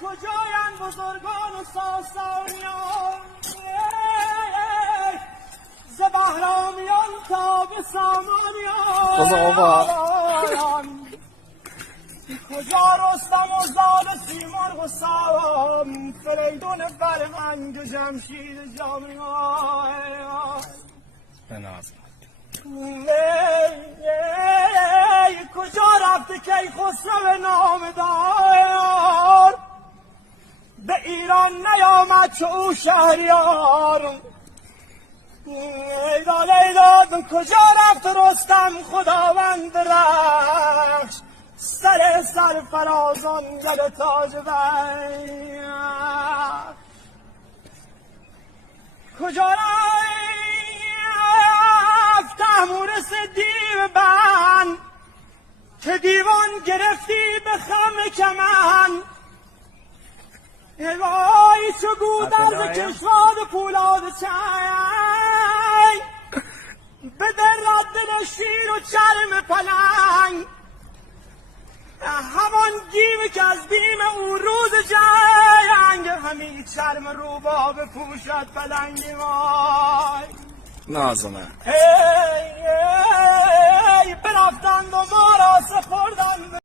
کجایند بزرگان و ساسانیان ز بهرامیان تا به سامانیان کجا رستم و زال سیمرغ و سام فریدون فرهنگ و جمشید جامیان کجا رفته کیخسرو نامدار به ایران نیامد چو او شهریار لیلا لیلا کجا رفت رستم خداوند رخش سر سرفرازان گل تاج بخش کجا رفت تحمورس دیو بند که دیوان گرفتی به خم کمند وای چو گودرز کشواد پولاد چنگ به درد دل شیر و چرم پلنگ همان گیو که از بیم او روز جنگ همی چرم روبا بپوشد پلنگ وای نازنه برفتند و ما را سپردند